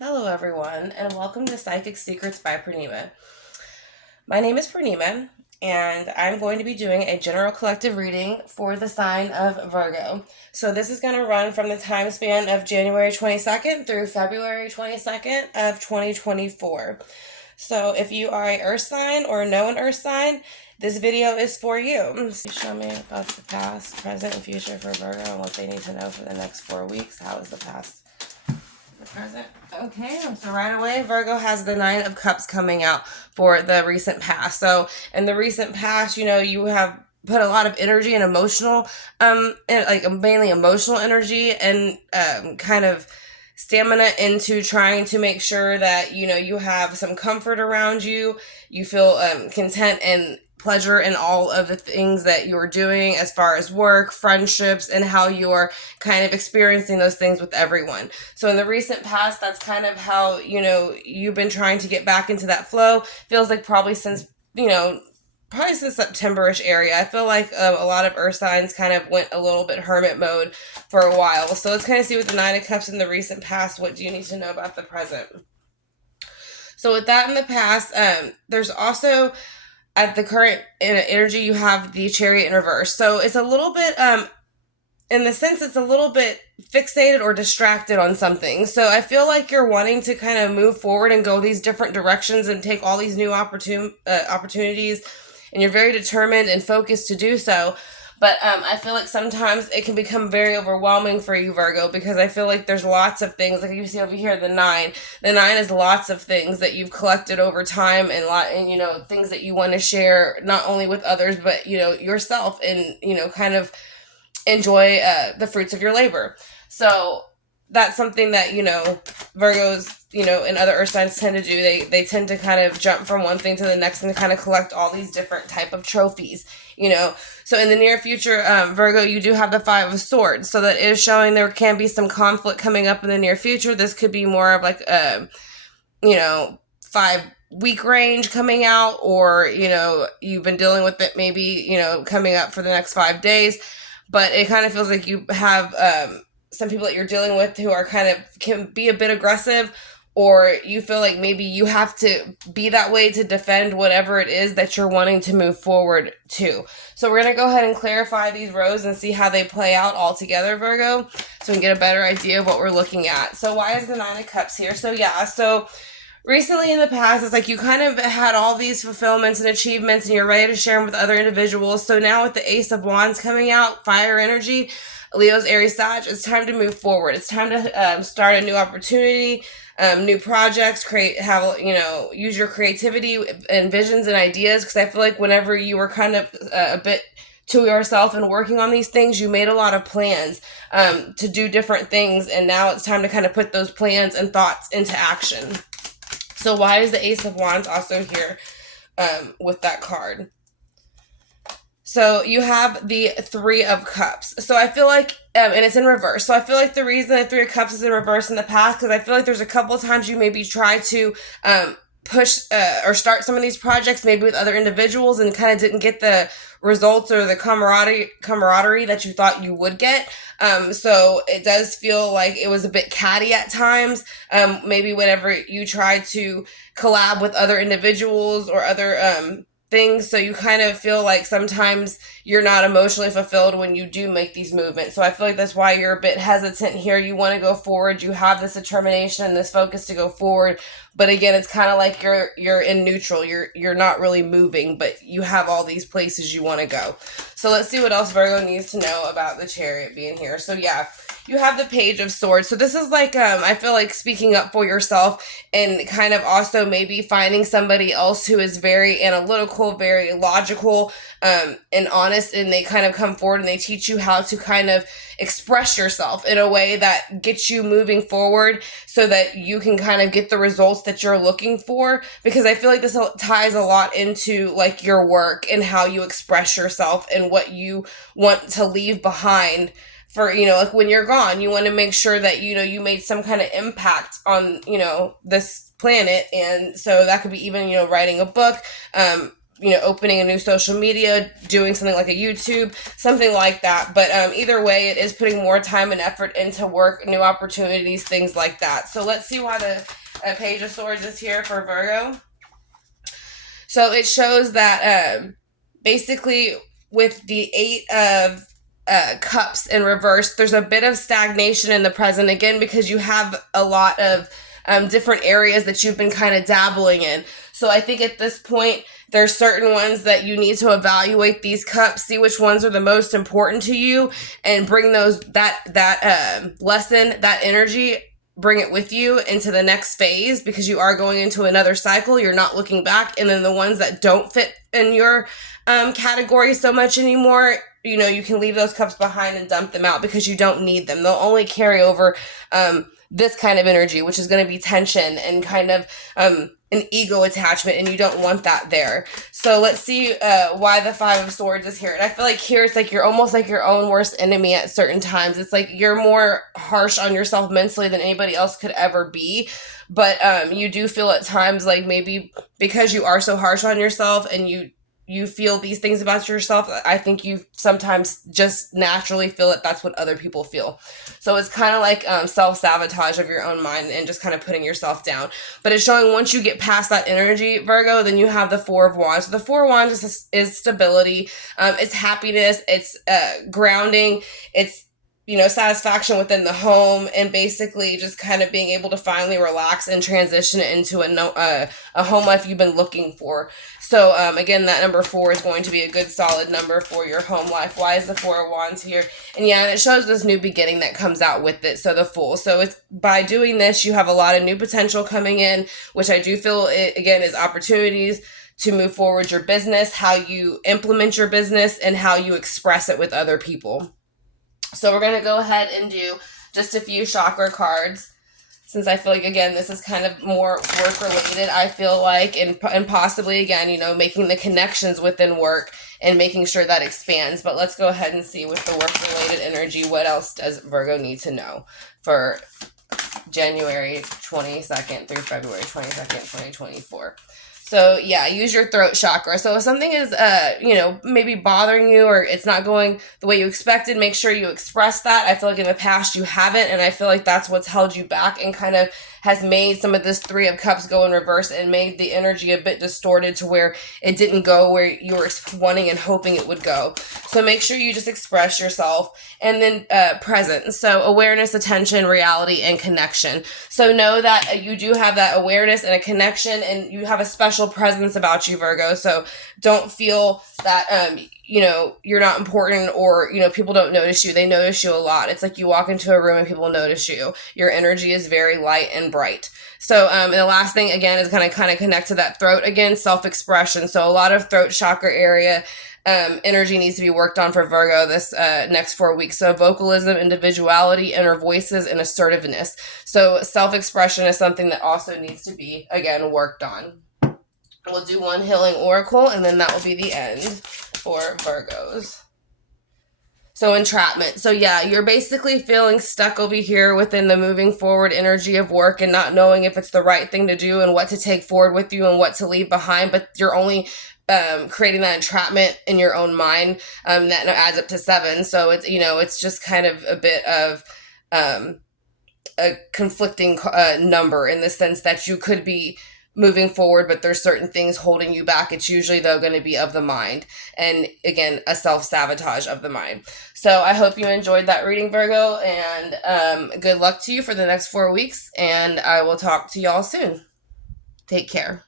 Hello, everyone, and welcome to Psychic Secrets by Purnima. My name is Purnima, and I'm going to be doing a general collective reading for the sign of Virgo. So, this is going to run from the time span of January 22nd through February 22nd of 2024. So, if you are a Earth sign or know an Earth sign, this video is for you. Show me about the past, present, and future for Virgo and what they need to know for the next 4 weeks. How is the past? Present. Okay, so right away, Virgo has the Nine of Cups coming out for the recent past. So in the recent past, you have put a lot of energy and emotional, mainly emotional energy and kind of stamina into trying to make sure that, you have some comfort around you. You feel content and pleasure in all of the things that you're doing as far as work, friendships, and how you're kind of experiencing those things with everyone. So in the recent past, that's kind of how, you've been trying to get back into that flow. Feels like probably since September-ish area. I feel like a lot of earth signs kind of went a little bit hermit mode for a while. So let's kind of see with the Nine of Cups in the recent past, what do you need to know about the present? So with that in the past, there's also at the current energy, you have the Chariot in reverse. So it's a little bit, in the sense, it's a little bit fixated or distracted on something. So I feel like you're wanting to kind of move forward and go these different directions and take all these new opportunities, and you're very determined and focused to do so. But I feel like sometimes it can become very overwhelming for you, Virgo, because I feel like there's lots of things, like you see over here, the nine. The nine is lots of things that you've collected over time, and things that you want to share, not only with others, but, yourself, and, kind of enjoy the fruits of your labor. So that's something that, Virgos, and other earth signs tend to do. They tend to kind of jump from one thing to the next and kind of collect all these different type of trophies, So in the near future, Virgo, you do have the Five of Swords. So that is showing there can be some conflict coming up in the near future. This could be more of like a, 5-week range coming out, or, you've been dealing with it maybe, coming up for the next 5 days. But it kind of feels like you have some people that you're dealing with who are can be a bit aggressive, or you feel like maybe you have to be that way to defend whatever it is that you're wanting to move forward to. So we're going to go ahead and clarify these rows and see how they play out all together, Virgo, so we can get a better idea of what we're looking at. So why is the Nine of Cups here? So recently in the past, it's like you kind of had all these fulfillments and achievements and you're ready to share them with other individuals. So now with the Ace of Wands coming out, fire energy, Leo's, Aries, Sag, it's time to move forward. It's time to start a new opportunity, new projects, use your creativity and visions and ideas. Because I feel like whenever you were kind of a bit to yourself and working on these things, you made a lot of plans to do different things. And now it's time to kind of put those plans and thoughts into action. So why is the Ace of Wands also here with that card? So you have the Three of Cups. So I feel like, and it's in reverse. So I feel like the reason the Three of Cups is in reverse in the past, because I feel like there's a couple of times you maybe try to push or start some of these projects maybe with other individuals and kind of didn't get the results or the camaraderie that you thought you would get. So it does feel like it was a bit catty at times. Maybe whenever you try to collab with other individuals or other things, so you kind of feel like sometimes you're not emotionally fulfilled when you do make these movements. So I feel like that's why you're a bit hesitant here. You want to go forward, you have this determination and this focus to go forward, but again, it's kind of like you're in neutral. You're not really moving, but you have all these places you want to go. So let's see what else Virgo needs to know about the Chariot being here. So yeah, you have the Page of Swords. So this is like, I feel like speaking up for yourself and kind of also maybe finding somebody else who is very analytical, very logical, and honest, and they kind of come forward and they teach you how to kind of express yourself in a way that gets you moving forward so that you can kind of get the results that you're looking for. Because I feel like this ties a lot into like your work and how you express yourself and what you want to leave behind for, like when you're gone. You want to make sure that, you made some kind of impact on, this planet. And so that could be even, writing a book, opening a new social media, doing something like a YouTube, something like that. But either way, it is putting more time and effort into work, new opportunities, things like that. So let's see why the Page of Swords is here for Virgo. So it shows that basically with the Eight of Cups in reverse, there's a bit of stagnation in the present, again, because you have a lot of different areas that you've been kind of dabbling in. So I think at this point, there's certain ones that you need to evaluate these cups, see which ones are the most important to you, and bring that lesson, that energy, bring it with you into the next phase, because you are going into another cycle. You're not looking back. And then the ones that don't fit in your category so much anymore, you can leave those cups behind and dump them out, because you don't need them. They'll only carry over this kind of energy, which is going to be tension and kind of an ego attachment, and you don't want that there. So let's see why the Five of Swords is here. And I feel like here it's like you're almost like your own worst enemy at certain times. It's like you're more harsh on yourself mentally than anybody else could ever be. But you do feel at times like maybe because you are so harsh on yourself and you feel these things about yourself, I think you sometimes just naturally feel that that's what other people feel. So it's kind of like self-sabotage of your own mind and just kind of putting yourself down. But it's showing once you get past that energy, Virgo, then you have the Four of Wands. So the Four of Wands is stability. It's happiness. It's grounding. It's satisfaction within the home, and basically just kind of being able to finally relax and transition into a home life you've been looking for. So again, that number 4 is going to be a good solid number for your home life. Why is the Four of Wands here? And it shows this new beginning that comes out with it. So the Fool. So it's by doing this, you have a lot of new potential coming in, which I do feel again is opportunities to move forward your business, how you implement your business, and how you express it with other people. So we're going to go ahead and do just a few chakra cards, since I feel like, again, this is kind of more work related, I feel like, and possibly, again, making the connections within work and making sure that expands. But let's go ahead and see with the work related energy, what else does Virgo need to know for January 22nd through February 22nd, 2024. So yeah, use your throat chakra. So if something is, maybe bothering you, or it's not going the way you expected, make sure you express that. I feel like in the past you haven't, and I feel like that's what's held you back and kind of has made some of this Three of Cups go in reverse and made the energy a bit distorted to where it didn't go where you were wanting and hoping it would go. So make sure you just express yourself. And then present. So awareness, attention, reality, and connection. So know that you do have that awareness and a connection, and you have a special presence about you, Virgo. So don't feel that you're not important, or people don't notice you. They notice you a lot. It's like you walk into a room and people notice you. Your energy is very light and bright. So and the last thing, again, is going to kind of connect to that throat again, self-expression. So a lot of throat chakra area energy needs to be worked on for Virgo this next 4 weeks. So vocalism, individuality, inner voices, and assertiveness. So self-expression is something that also needs to be, again, worked on. We'll do one healing oracle, and then that will be the end for Virgos. So entrapment. So yeah, you're basically feeling stuck over here within the moving forward energy of work and not knowing if it's the right thing to do and what to take forward with you and what to leave behind, but you're only creating that entrapment in your own mind that adds up to 7. So it's, it's just kind of a bit of a conflicting number, in the sense that you could be moving forward, but there's certain things holding you back. It's usually, though, going to be of the mind. And again, a self-sabotage of the mind. So I hope you enjoyed that reading, Virgo, and good luck to you for the next 4 weeks. And I will talk to y'all soon. Take care.